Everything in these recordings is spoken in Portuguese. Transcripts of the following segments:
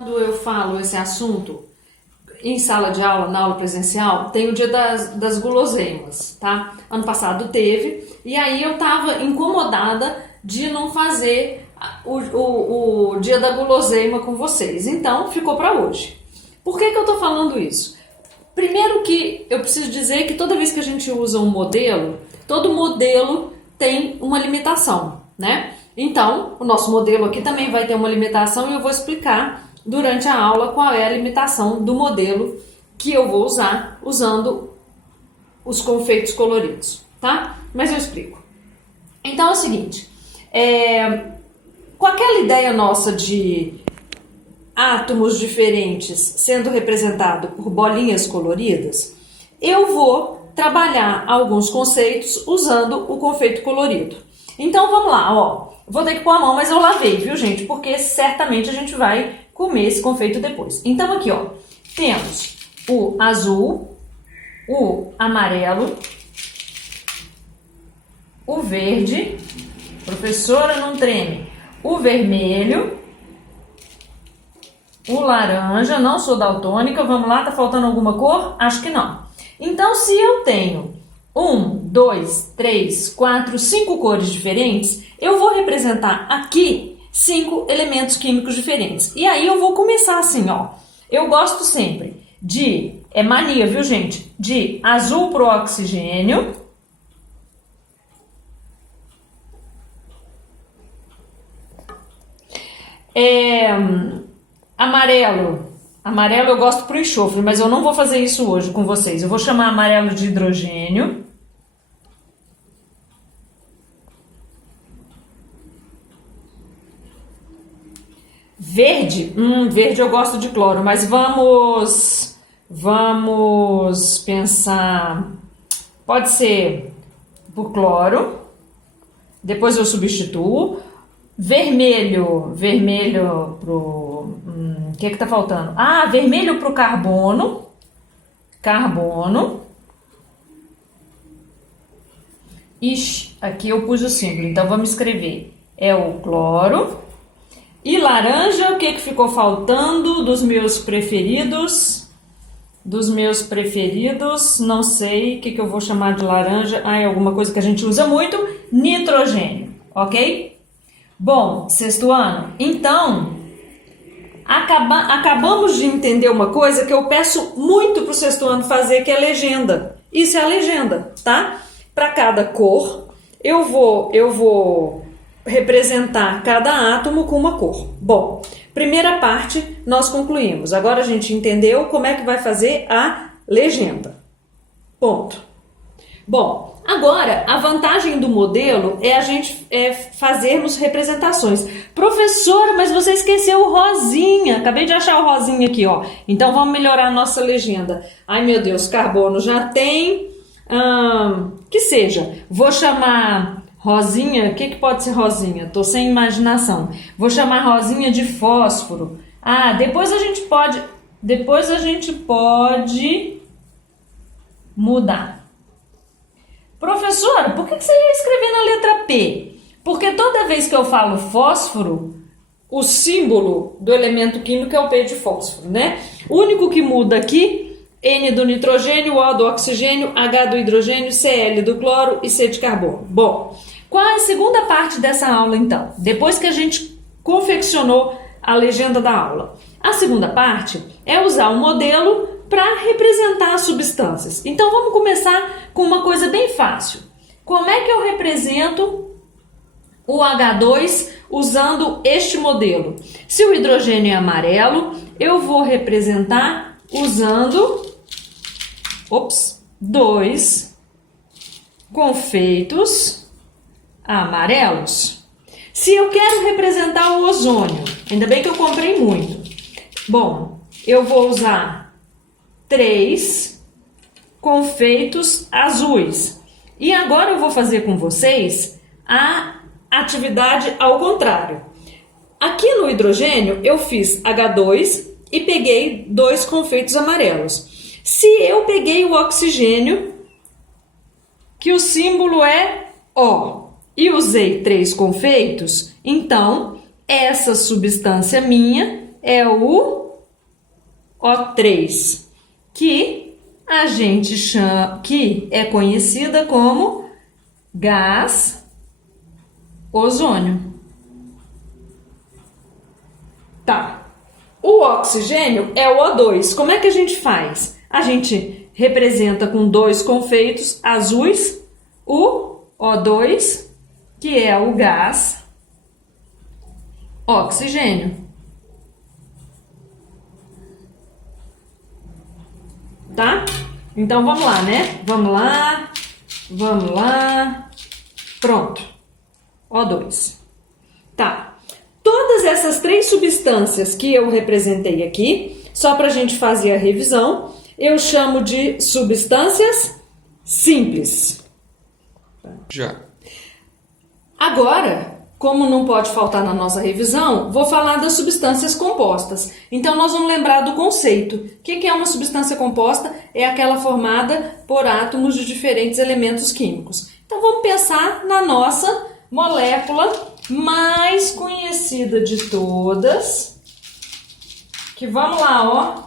Quando eu falo esse assunto em sala de aula, na aula presencial, tem o dia das guloseimas, tá? Ano passado teve, e aí eu tava incomodada de não fazer o dia da guloseima com vocês, então ficou para hoje. Por que eu tô falando isso? Primeiro que eu preciso dizer que toda vez que a gente usa um modelo, todo modelo tem uma limitação, né? Então, o nosso modelo aqui também vai ter uma limitação e eu vou explicar durante a aula qual é a limitação do modelo que eu vou usar usando os confeitos coloridos, tá? Mas eu explico. Então é o seguinte, com aquela ideia nossa de átomos diferentes sendo representados por bolinhas coloridas, eu vou trabalhar alguns conceitos usando o confeito colorido. Então vamos lá, ó. Vou ter que pôr a mão, mas eu lavei, viu, gente? Porque certamente a gente vai comer esse confeito depois. Então aqui, ó, temos o azul, o amarelo, o verde, professora não treme, o vermelho, o laranja, não sou daltônica, vamos lá, tá faltando alguma cor? Acho que não. Então se eu tenho 1, 2, 3, 4, 5 cores diferentes, eu vou representar aqui 5 elementos químicos diferentes. E aí eu vou começar assim, ó. Eu gosto sempre de, é mania, viu, gente? De azul pro oxigênio. Amarelo. Amarelo eu gosto pro enxofre, mas eu não vou fazer isso hoje com vocês. Eu vou chamar amarelo de hidrogênio. Verde, verde eu gosto de cloro, mas vamos pensar, pode ser por cloro, depois eu substituo. Vermelho pro, o que tá faltando? Ah, vermelho pro carbono, Ixi, aqui eu pus o símbolo, então vamos escrever, é o cloro. E laranja, o que ficou faltando dos meus preferidos? Não sei o que eu vou chamar de laranja. Ah, é alguma coisa que a gente usa muito. Nitrogênio, ok? Bom, sexto ano. Então, acabamos de entender uma coisa que eu peço muito pro sexto ano fazer, que é legenda. Isso é a legenda, tá? Para cada cor, eu vou representar cada átomo com uma cor. Bom, primeira parte nós concluímos. Agora a gente entendeu como é que vai fazer a legenda. Ponto. Bom, agora a vantagem do modelo é a gente fazermos representações. Professora, mas você esqueceu o rosinha. Acabei de achar o rosinha aqui, ó. Então vamos melhorar a nossa legenda. Ai meu Deus, carbono já tem. Que seja, vou chamar rosinha, o que pode ser rosinha? Tô sem imaginação. Vou chamar rosinha de fósforo. Ah, depois a gente pode mudar. Professora, por que você ia escrever na letra P? Porque toda vez que eu falo fósforo, o símbolo do elemento químico é o P de fósforo, né? O único que muda aqui, N do nitrogênio, O do oxigênio, H do hidrogênio, Cl do cloro e C de carbono. Bom, qual é a segunda parte dessa aula então? Depois que a gente confeccionou a legenda da aula. A segunda parte é usar o modelo para representar as substâncias. Então vamos começar com uma coisa bem fácil. Como é que eu represento o H2 usando este modelo? Se o hidrogênio é amarelo, eu vou representar usando 2 confeitos amarelos. Se eu quero representar o ozônio, ainda bem que eu comprei muito. Bom, eu vou usar 3 confeitos azuis. E agora eu vou fazer com vocês a atividade ao contrário. Aqui no hidrogênio eu fiz H2 e peguei 2 confeitos amarelos. Se eu peguei o oxigênio, que o símbolo é O, e usei 3 confeitos, então essa substância minha é o O3, que a gente chama, que é conhecida como gás ozônio. Tá. O oxigênio é o O2. Como é que a gente faz? A gente representa com dois confeitos azuis o O2, que é o gás oxigênio. Tá? Então vamos lá, né? Vamos lá. Pronto. O2. Tá. Todas essas três substâncias que eu representei aqui, só para a gente fazer a revisão, eu chamo de substâncias simples. Já. Agora, como não pode faltar na nossa revisão, vou falar das substâncias compostas. Então, nós vamos lembrar do conceito. O que é uma substância composta? É aquela formada por átomos de diferentes elementos químicos. Então, vamos pensar na nossa molécula mais conhecida de todas. Que vamos lá, ó.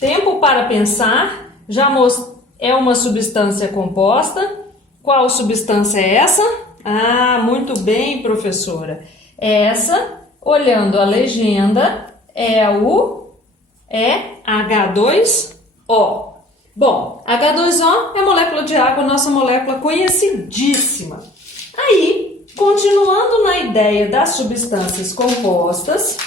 Tempo para pensar. É uma substância composta. Qual substância é essa? Ah, muito bem, professora. Essa, olhando a legenda, é H2O. Bom, H2O é molécula de água, nossa molécula conhecidíssima. Aí, continuando na ideia das substâncias compostas,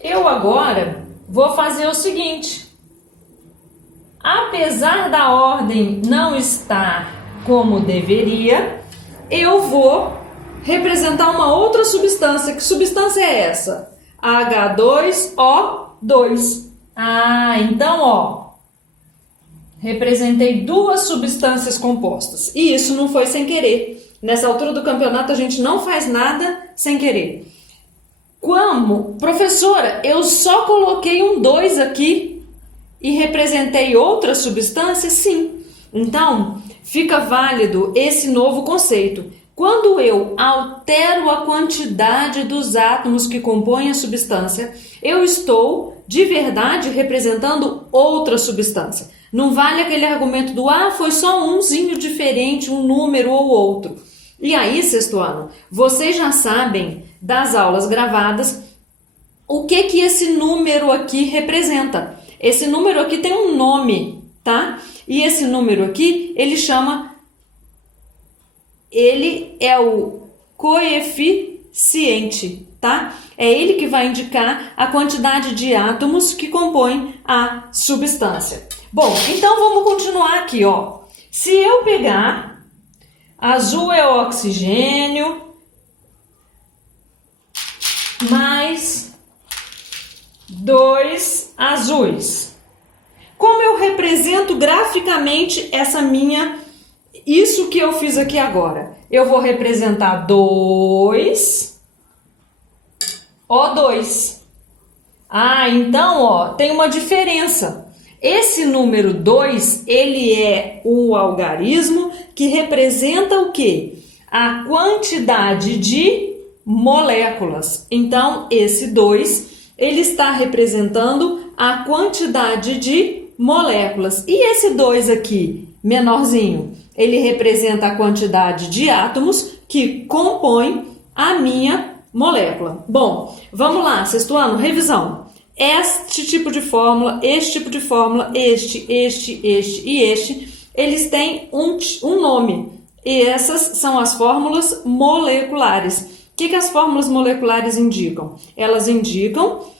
eu agora vou fazer o seguinte. Apesar da ordem não estar como deveria, eu vou representar uma outra substância. Que substância é essa? H2O2. Ah, então, ó, representei duas substâncias compostas. E isso não foi sem querer. Nessa altura do campeonato a gente não faz nada sem querer. Como? Professora, eu só coloquei um 2 aqui e representei outra substância? Sim. Então, fica válido esse novo conceito. Quando eu altero a quantidade dos átomos que compõem a substância, eu estou, de verdade, representando outra substância. Não vale aquele argumento do foi só umzinho diferente, um número ou outro. E aí, sexto ano, vocês já sabem das aulas gravadas o que esse número aqui representa. Esse número aqui tem um nome, tá? E esse número aqui, ele é o coeficiente, tá? É ele que vai indicar a quantidade de átomos que compõem a substância. Bom, então vamos continuar aqui, ó. Se eu pegar, azul é o oxigênio, mais 2 azuis. Como eu represento graficamente isso que eu fiz aqui agora? Eu vou representar 2 O2. Ah, então, ó, tem uma diferença. Esse número 2, ele é o algarismo que representa o quê? A quantidade de moléculas. Então, esse 2, ele está representando a quantidade de moléculas. E esse 2 aqui, menorzinho, ele representa a quantidade de átomos que compõem a minha molécula. Bom, vamos lá, sexto ano, revisão. Este tipo de fórmula, este tipo de fórmula, este e este, eles têm um nome. E essas são as fórmulas moleculares. O que as fórmulas moleculares indicam? Elas indicam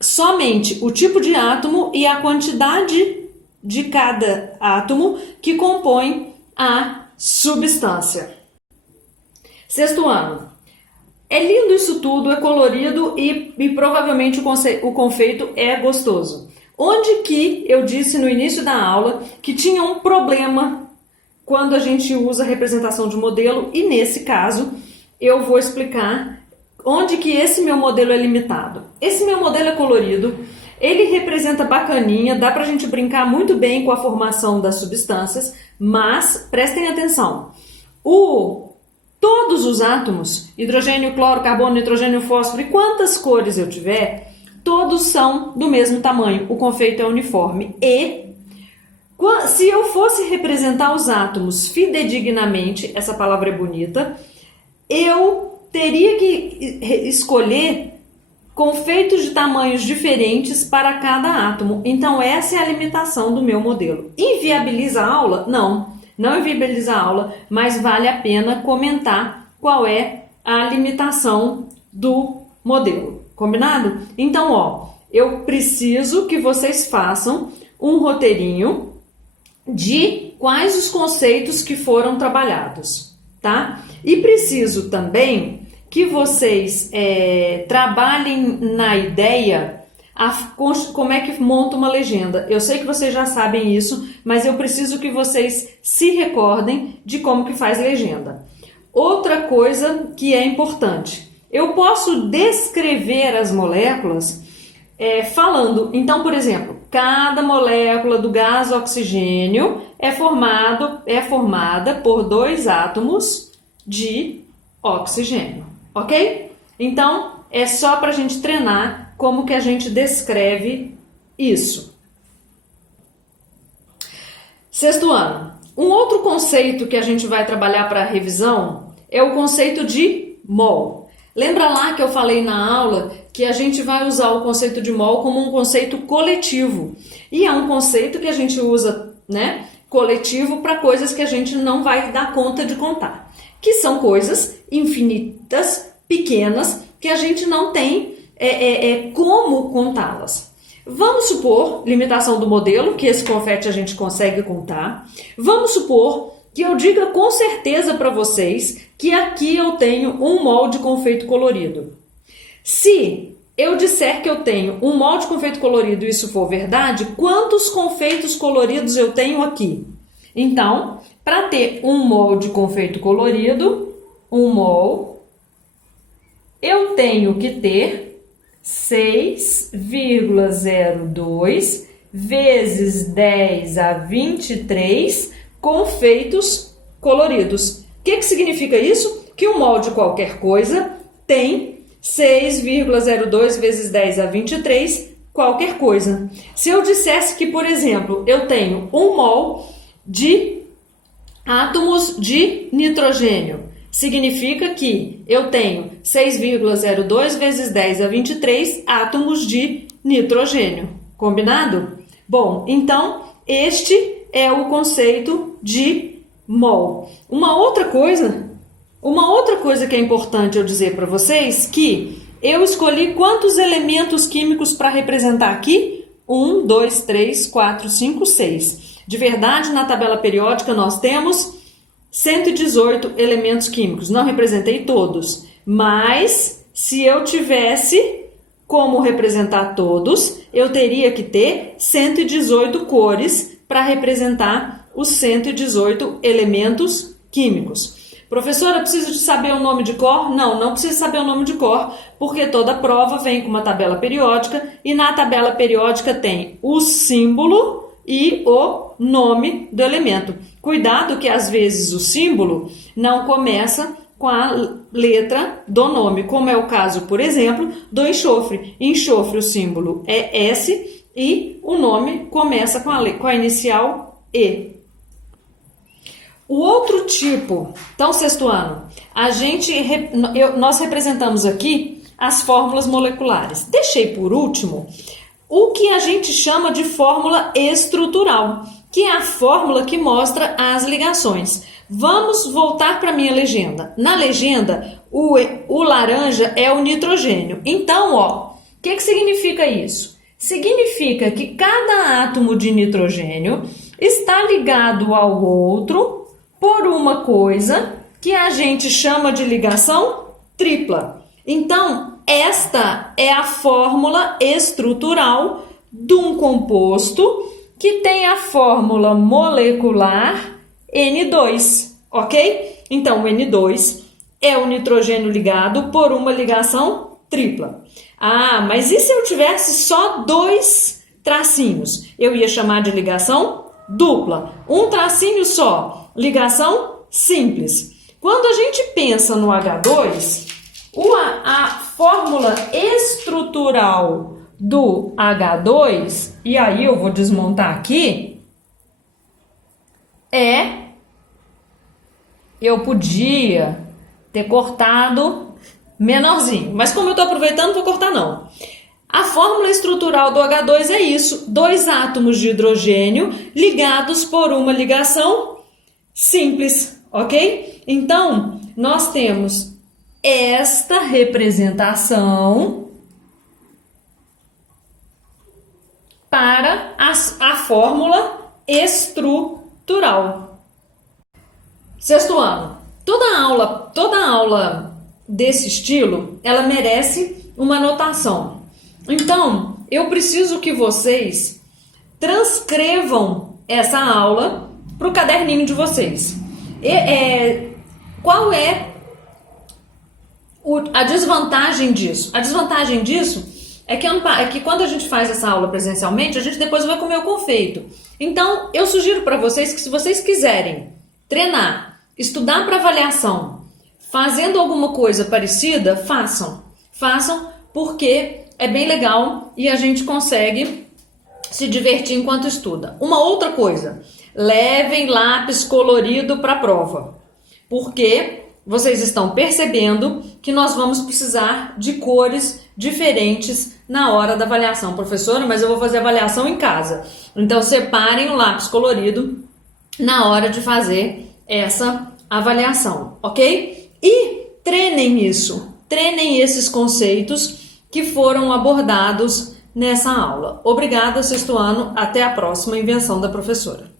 somente o tipo de átomo e a quantidade de cada átomo que compõe a substância. Sexto ano. É lindo isso tudo, é colorido e provavelmente o confeito é gostoso. Onde que eu disse no início da aula que tinha um problema quando a gente usa a representação de modelo, e nesse caso eu vou explicar onde que esse meu modelo é limitado. Esse meu modelo é colorido, ele representa bacaninha, dá pra gente brincar muito bem com a formação das substâncias, mas prestem atenção, todos os átomos, hidrogênio, cloro, carbono, nitrogênio, fósforo, e quantas cores eu tiver, todos são do mesmo tamanho, o confeito é uniforme. E se eu fosse representar os átomos fidedignamente, essa palavra é bonita, eu teria que escolher confeitos de tamanhos diferentes para cada átomo. Então essa é a limitação do meu modelo. Inviabiliza a aula? Não inviabiliza a aula, mas vale a pena comentar qual é a limitação do modelo. Combinado? Então, eu preciso que vocês façam um roteirinho de quais os conceitos que foram trabalhados, tá? E preciso também que vocês trabalhem na ideia como é que monta uma legenda. Eu sei que vocês já sabem isso, mas eu preciso que vocês se recordem de como que faz legenda. Outra coisa que é importante, eu posso descrever as moléculas falando, então, por exemplo, cada molécula do gás oxigênio é formada por 2 átomos de oxigênio, ok? Então, é só para a gente treinar como que a gente descreve isso. 6º ano. Um outro conceito que a gente vai trabalhar para a revisão é o conceito de mol. Lembra lá que eu falei na aula que a gente vai usar o conceito de mol como um conceito coletivo. E é um conceito que a gente usa, né, coletivo para coisas que a gente não vai dar conta de contar. Que são coisas infinitas, pequenas, que a gente não tem como contá-las. Vamos supor, limitação do modelo, que esse confete a gente consegue contar. Vamos supor que eu diga com certeza para vocês que aqui eu tenho 1 mol de confeito colorido. Se eu disser que eu tenho 1 mol de confeito colorido e isso for verdade, quantos confeitos coloridos eu tenho aqui? Então, para ter 1 mol de confeito colorido, 1 mol, eu tenho que ter 6,02 vezes 10 a 23 confeitos coloridos. O que significa isso? Que 1 mol de qualquer coisa tem 6,02 vezes 10 a 23 qualquer coisa. Se eu dissesse que, por exemplo, eu tenho 1 mol de átomos de nitrogênio, significa que eu tenho 6,02 vezes 10 a 23 átomos de nitrogênio. Combinado? Bom, então este é o conceito de mol. Uma outra coisa que é importante eu dizer para vocês, que eu escolhi quantos elementos químicos para representar aqui? 1, 2, 3, 4, 5, 6. De verdade, na tabela periódica nós temos 118 elementos químicos. Não representei todos, mas se eu tivesse como representar todos, eu teria que ter 118 cores para representar os 118 elementos químicos. Professora, preciso de saber o nome de cor? Não precisa saber o nome de cor, porque toda prova vem com uma tabela periódica e na tabela periódica tem o símbolo e o nome do elemento. Cuidado que às vezes o símbolo não começa com a letra do nome, como é o caso, por exemplo, do enxofre. Enxofre, o símbolo é S e o nome começa com a inicial E. O outro tipo, então 6º ano, nós representamos aqui as fórmulas moleculares. Deixei por último o que a gente chama de fórmula estrutural, que é a fórmula que mostra as ligações. Vamos voltar para a minha legenda. Na legenda, o laranja é o nitrogênio. Então, o que significa isso? Significa que cada átomo de nitrogênio está ligado ao outro por uma coisa que a gente chama de ligação tripla. Então, esta é a fórmula estrutural de um composto que tem a fórmula molecular N2, ok? Então, o N2 é o nitrogênio ligado por uma ligação tripla. Ah, mas e se eu tivesse só 2 tracinhos? Eu ia chamar de ligação dupla. Um tracinho só, ligação simples. Quando a gente pensa no H2, a fórmula estrutural do H2, e aí eu vou desmontar aqui, eu podia ter cortado menorzinho, mas como eu estou aproveitando, não vou cortar não. A fórmula estrutural do H2 é isso, 2 átomos de hidrogênio ligados por uma ligação simples, ok? Então, nós temos esta representação para a fórmula estrutural. Sexto ano, toda aula desse estilo, ela merece uma anotação. Então, eu preciso que vocês transcrevam essa aula para o caderninho de vocês. Qual é a desvantagem disso? A desvantagem disso é que quando a gente faz essa aula presencialmente, a gente depois vai comer o confeito. Então, eu sugiro para vocês que se vocês quiserem treinar, estudar para avaliação, fazendo alguma coisa parecida, façam. Façam porque é bem legal e a gente consegue se divertir enquanto estuda. Uma outra coisa, levem lápis colorido para a prova, porque vocês estão percebendo que nós vamos precisar de cores diferentes na hora da avaliação. Professora, mas eu vou fazer avaliação em casa. Então, separem o lápis colorido na hora de fazer essa avaliação, ok? E treinem isso, treinem esses conceitos que foram abordados nessa aula. Obrigada, sexto ano. Até a próxima invenção da professora.